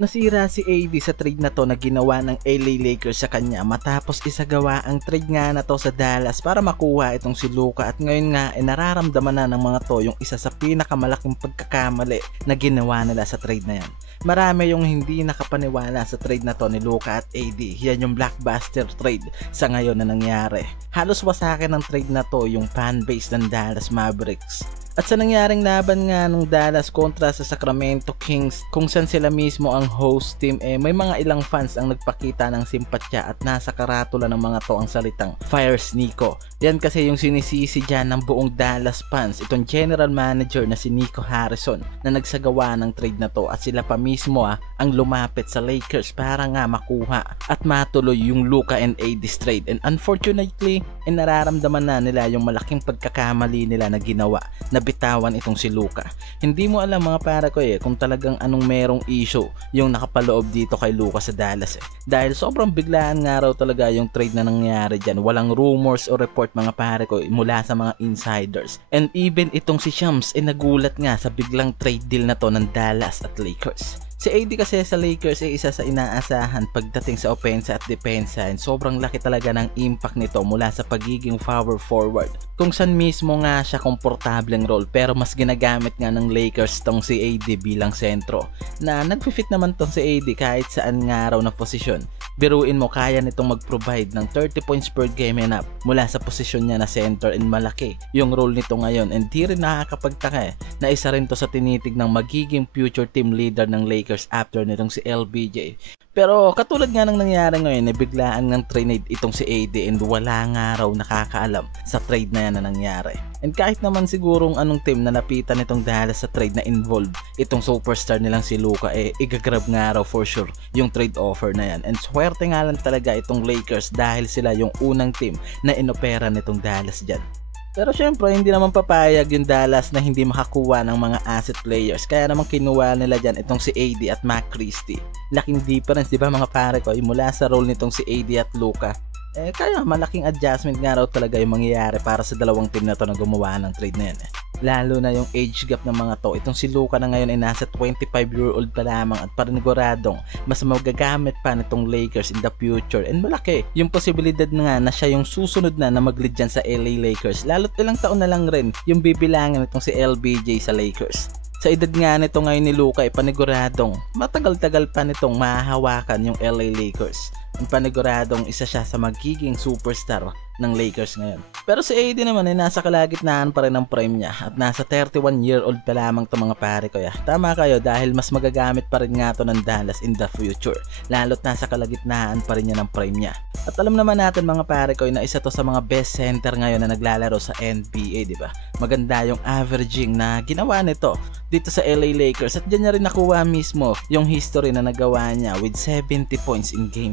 Nasira si AD sa trade na to na ginawa ng LA Lakers sa kanya matapos isagawa ang trade nga na to sa Dallas para makuha itong si Luka, at ngayon nga nararamdaman na ng mga to yung isa sa pinakamalaking pagkakamali na ginawa nila sa trade na yan. Marami yung hindi nakapaniwala sa trade na to ni Luka at AD. Yan yung blockbuster trade sa ngayon na nangyari. Halos wasakin ng trade na to yung fanbase ng Dallas Mavericks. At sa nangyaring laban nga ng Dallas kontra sa Sacramento Kings, kung saan sila mismo ang host team, may mga ilang fans ang nagpakita ng simpatya at nasa karatula ng mga to ang salitang "Fires Nico". Yan kasi yung sinisisi dyan ng buong Dallas fans, itong general manager na si Nico Harrison na nagsagawa ng trade na to, at sila pa mismo ang lumapit sa Lakers para nga makuha at matuloy yung Luka and AD trade. And unfortunately, nararamdaman na nila yung malaking pagkakamali nila na ginawa na bitawan itong si Luka. Hindi mo alam mga para ko kung talagang anong merong issue yung nakapaloob dito kay Luka sa Dallas dahil sobrang biglaan nga raw talaga yung trade na nangyari dyan. Walang rumors o report mga pare ko mula sa mga insiders, and even itong si Shams nagulat nga sa biglang trade deal na to ng Dallas at Lakers. Si AD kasi sa Lakers isa sa inaasahan pagdating sa opensa at depensa, and sobrang laki talaga ng impact nito mula sa pagiging power forward kung saan mismo nga siya komportableng role, pero mas ginagamit nga ng Lakers tong si AD bilang sentro na nagfi-fit naman tong si AD kahit saan nga raw na posisyon. Biruin mo, kaya nitong mag-provide ng 30 points per game and up mula sa posisyon niya na center, and malaki yung role nito ngayon, and di rin nakakapagtaka na isa rin to sa tinitig ng magiging future team leader ng Lakers after nitong si LBJ. Pero katulad nga ng nangyari ngayon, biglaan ng trade itong si AD, and wala nga raw nakakaalam sa trade na yan na nangyari. And kahit naman sigurong anong team na napitan itong Dallas sa trade na involved itong superstar nilang si Luka, igagrab nga raw for sure yung trade offer na yan. And swerte nga lang talaga itong Lakers dahil sila yung unang team na inopera nitong Dallas dyan. Pero syempre hindi naman papayag yung Dallas na hindi makakuha ng mga asset players, kaya naman kinuha nila dyan itong si AD at Mac Christie. Laking difference, di ba mga pare ko, mula sa role nitong si AD at Luka. Kaya malaking adjustment nga raw talaga yung mangyayari para sa dalawang team na to na gumawa ng trade na yan. Lalo na yung age gap ng mga to. Itong si Luka na ngayon nasa 25-year-old pa lamang, at paniguradong mas magagamit pa nitong Lakers in the future, and malaki yung posibilidad nga na siya yung susunod na mag-lead dyan sa LA Lakers, lalo't ilang taon na lang rin yung bibilangan nitong si LBJ sa Lakers. Sa edad nga nito ngayon ni Luka, paniguradong matagal-tagal pa nitong mahahawakan yung LA Lakers. Ang paniguradong isa siya sa magiging superstar ng Lakers ngayon. Pero si AD naman nasa kalagitnaan pa rin ng prime niya, at nasa 31-year-old pa lamang to mga pare ko. Tama kayo, dahil mas magagamit pa rin nga to ng Dallas in the future, lalo't nasa kalagitnaan pa rin niya ng prime niya. At alam naman natin mga pare ko na isa to sa mga best center ngayon na naglalaro sa NBA, di ba? Maganda yung averaging na ginawa nito dito sa LA Lakers, at dyan niya rin nakuha mismo yung history na nagawa niya with 70 points in game.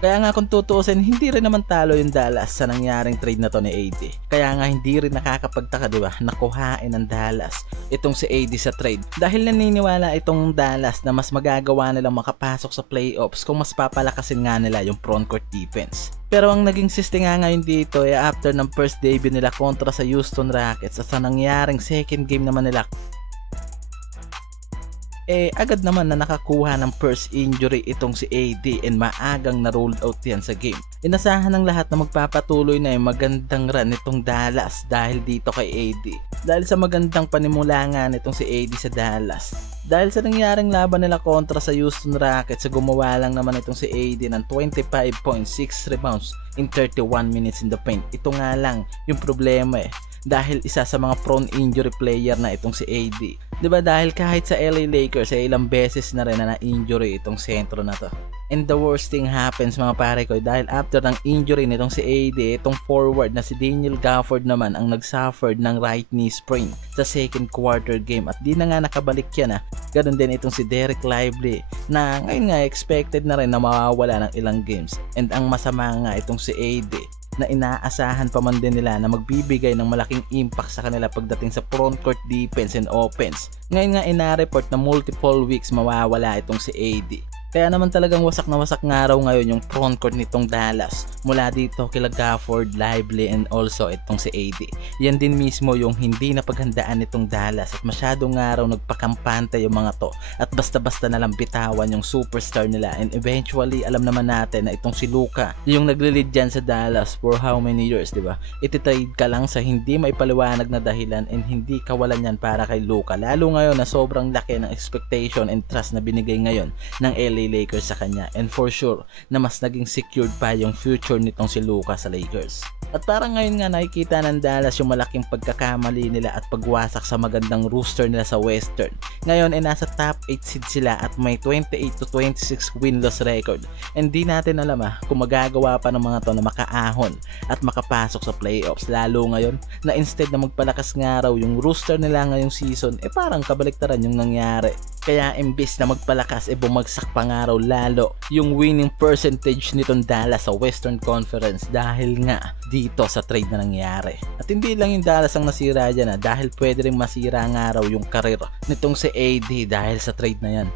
Kaya nga kung tutuusin, hindi rin naman talo yung Dallas sa nangyaring trade na to ni AD. Kaya nga hindi rin nakakapagtaka, diba, nakuhain ng Dallas itong si AD sa trade, dahil naniniwala itong Dallas na mas magagawa nilang makapasok sa playoffs kung mas papalakasin nga nila yung frontcourt defense. Pero ang naging siste nga ngayon dito after ng first debut nila kontra sa Houston Rockets, at sa nangyaring second game naman nila, agad naman na nakakuha ng first injury itong si AD, and maagang na rolled out yan sa game. Inasahan ng lahat na magpapatuloy na yung magandang run nitong Dallas dahil dito kay AD, dahil sa magandang panimula nga nitong si AD sa Dallas. Dahil sa nangyaring laban nila kontra sa Houston Rockets, gumawa lang naman itong si AD ng 25.6 rebounds in 31 minutes in the paint. Ito nga lang yung problema dahil isa sa mga prone injury player na itong si AD. Diba, dahil kahit sa LA Lakers ilang beses na rin na na-injury itong sentro na to. And the worst thing happens mga pare ko, dahil after ng injury nitong si AD, itong forward na si Daniel Gafford naman ang nagsuffered ng right knee sprain sa second quarter game, at di na nga nakabalik yan. Ganon din itong si Derek Lively na ngayon nga expected na rin na mawawala ng ilang games. And ang masama nga itong si AD na inaasahan pa man din nila na magbibigay ng malaking impact sa kanila pagdating sa frontcourt defense and offense. Ngayon nga ina-report na multiple weeks mawawala itong si AD. Kaya naman talagang wasak na wasak nga raw ngayon yung frontcourt nitong Dallas. Mula dito kila Gafford, Lively and also itong si AD. Yan din mismo yung hindi napaghandaan nitong Dallas at masyado nga raw nagpakampante yung mga to at basta-basta na lang bitawan yung superstar nila, and eventually alam naman natin na itong si Luka yung naglilid dyan sa Dallas for how many years, diba? Ititrade ka lang sa hindi maipaliwanag na dahilan and hindi kawalan yan para kay Luka, lalo ngayon na sobrang laki ng expectation and trust na binigay ngayon ng LA Lakers sa kanya, and for sure na mas naging secured pa yung future nitong si Luka sa Lakers. At parang ngayon nga nakikita ng Dallas yung malaking pagkakamali nila at pagwasak sa magandang roster nila sa Western. Ngayon ay nasa top 8 seed sila at may 28-26 win-loss record, and di natin alam kung magagawa pa ng mga to na makaahon at makapasok sa playoffs, lalo ngayon na instead na magpalakas nga raw yung roster nila ngayong season, parang kabaliktaran yung nangyari. Kaya imbis na magpalakas, bumagsak pa nga raw lalo yung winning percentage nitong Dallas sa Western Conference dahil nga dito sa trade na nangyari. At hindi lang yung Dallas ang nasira dyan dahil pwede rin masira nga raw yung karir nitong si AD dahil sa trade na yan.